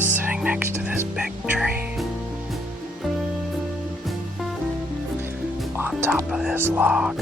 just sitting next to this big tree. On top of this log.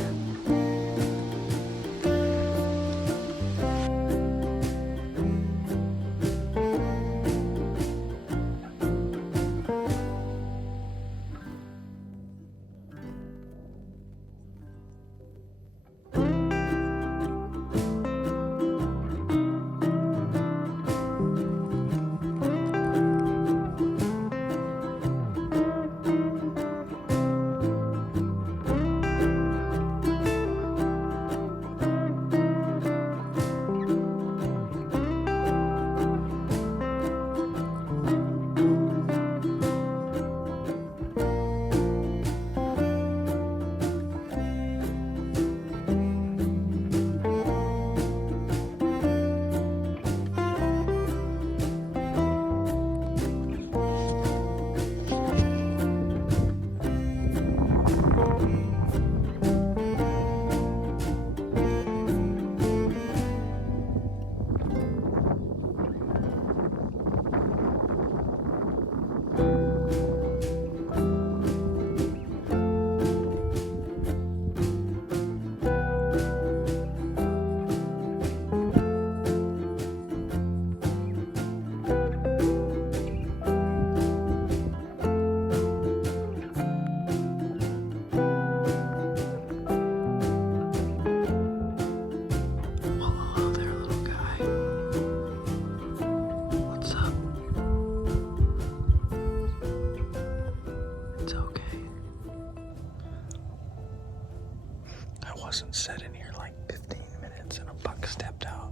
Wasn't sitting here like 15 minutes and a buck stepped out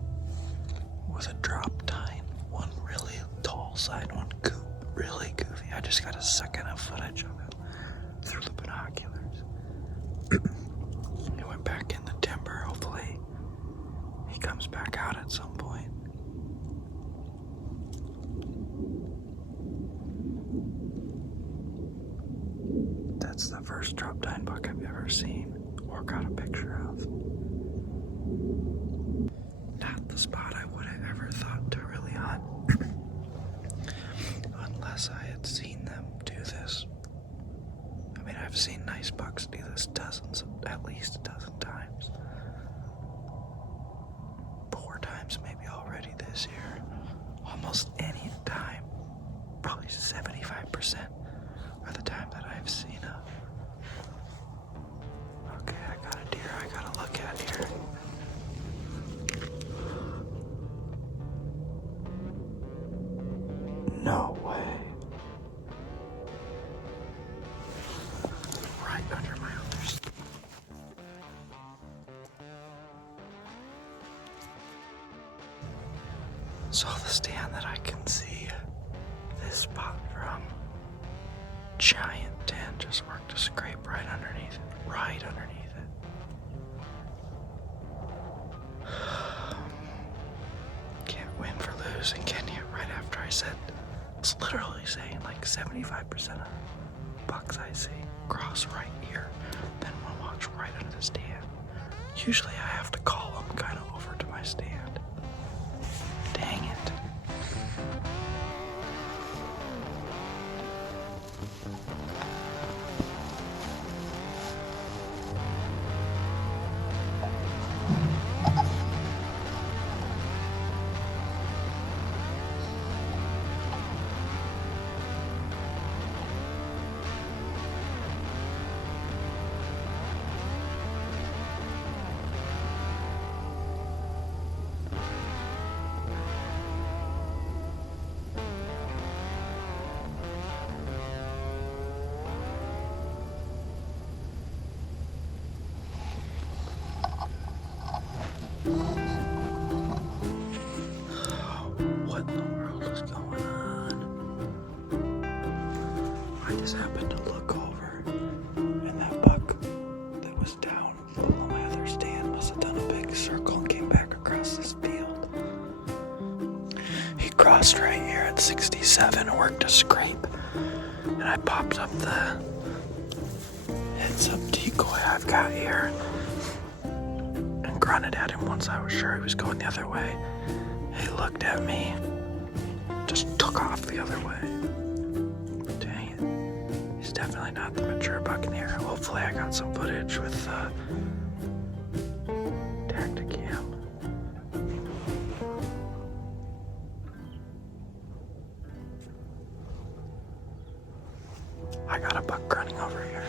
with a drop tine, one really tall side, one really goofy. I just got a second of footage of it through the binoculars. He went back in the timber. Hopefully he comes back out at some point. That's the first drop tine buck I've ever seen or got a picture of. Not the spot I would have ever thought to really hunt unless I had seen them do this. I mean, I've seen nice bucks do this at least a dozen times. 4 times maybe already this year. Almost any time, probably 75% are the time that I've seen them. Okay, I got a deer I gotta look at here. No way. Right under my others. So the stand that I can see this spot from, giant 10 just worked a scrape right underneath it. Right underneath it. Can't win for losing, can you? Right after I said, it's literally saying like 75% of bucks I see cross right here, then one walks right under the stand. Usually I have to call them kind of over to my stand. Dang it. What in the world is going on? I just happened to look over, and that buck that was down below my other stand must have done a big circle and came back across this field. He crossed right here at 67 and worked a scrape, and I popped up the heads-up decoy I've got here and grunted at him once I was sure he was going the other way. He looked at me, just took walk off the other way. Dang it. He's definitely not the mature buck in here. Hopefully I got some footage with Tacticam. I got a buck running over here.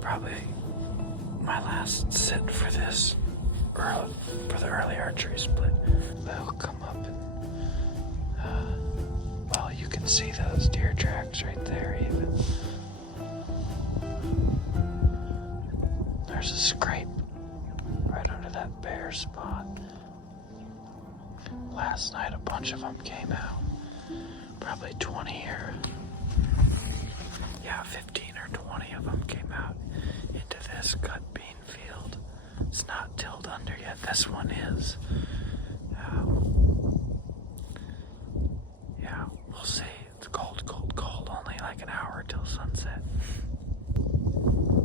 Probably my last sit for this, for the early archery split. But he'll come up and, well, you can see those deer tracks right there even. There's a scrape right under that bare spot. Last night a bunch of them came out. Probably 20 or, 15 or 20 of them came out into this cut bean field. It's not tilled under yet. This one is. We'll see. It's cold, cold, cold. Only like an hour till sunset.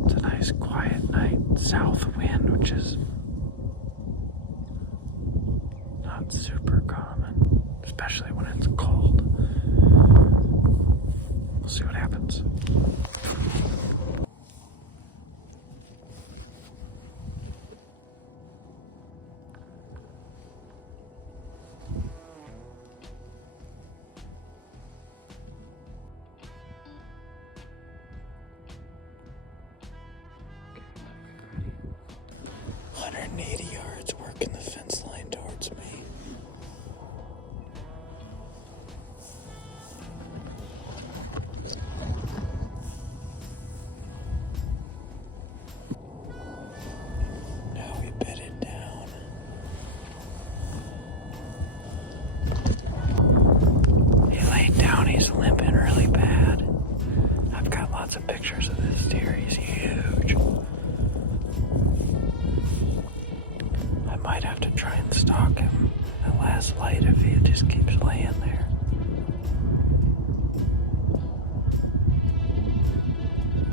It's a nice quiet night. South wind, which is not super common, especially when it's cold. We'll see what happens. might have to try and stalk him at last light if he just keeps laying there.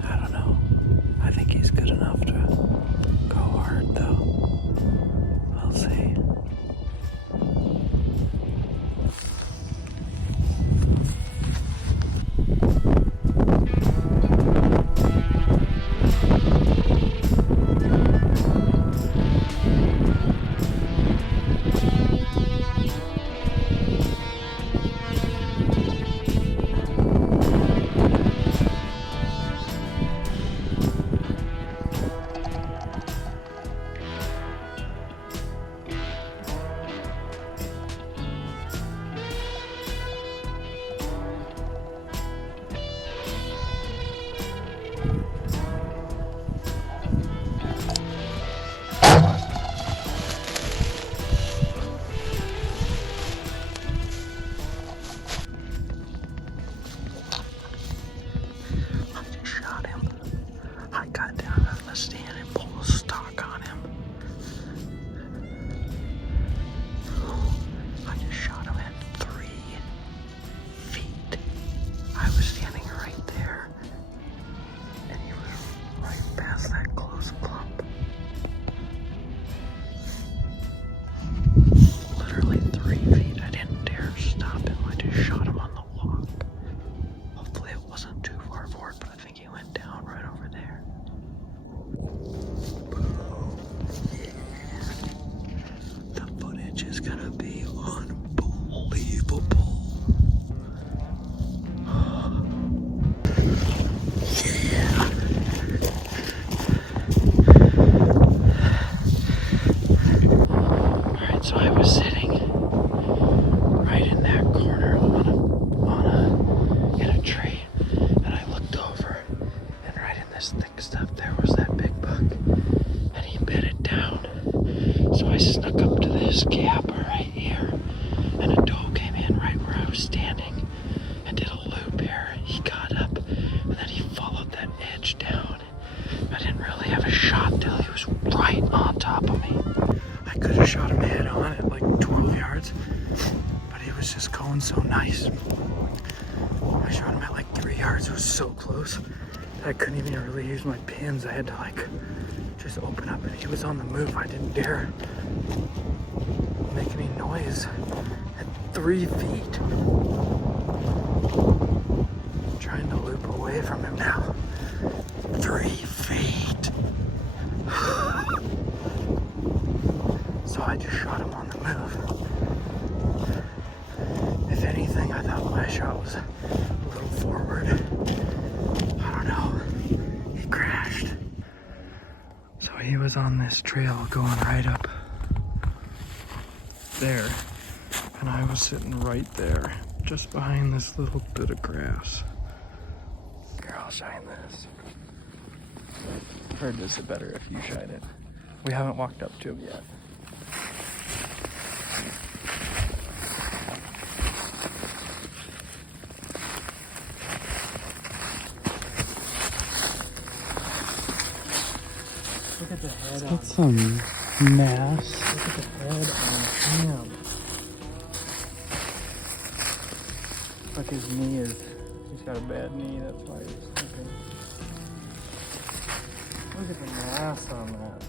I don't know. I think he's good enough to go hard though. We'll see. So nice. I shot him at like 3 yards. It was so close. I couldn't even really use my pins. I had to like just open up, and he was on the move. I didn't dare make any noise at 3 feet. I'm trying to loop away from him now. 3 feet. So I just shot him on the move. If anything, I thought my shot was a little forward. I don't know. He crashed. So he was on this trail going right up there. And I was sitting right there, just behind this little bit of grass. Here, I'll shine this. Or is it better if you shine it? We haven't walked up to him yet. Look at the head on him. That's some mass. Look at the head on him. Like his knee is, he's got a bad knee, that's why he's slipping. Look at the mass on that.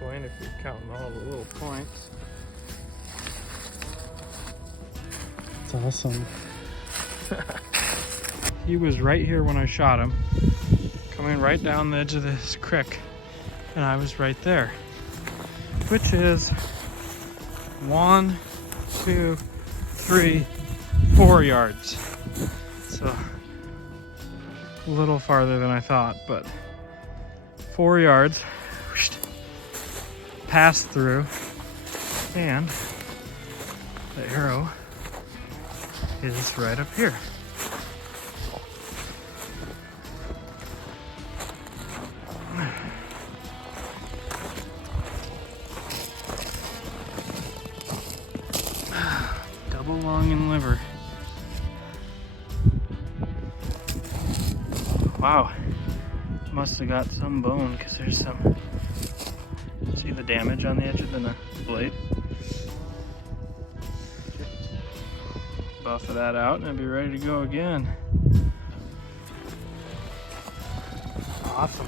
Point if you're counting all the little points. It's awesome. He was right here when I shot him, coming right down the edge of this creek, and I was right there, which is 1, 2, 3, 4 yards. So a little farther than I thought, but 4 yards. Pass through, and the arrow is right up here. Double long and liver. Wow, must have got some bone because there's some, see the damage on the edge of the blade? Buff that out and I'll be ready to go again. Awesome.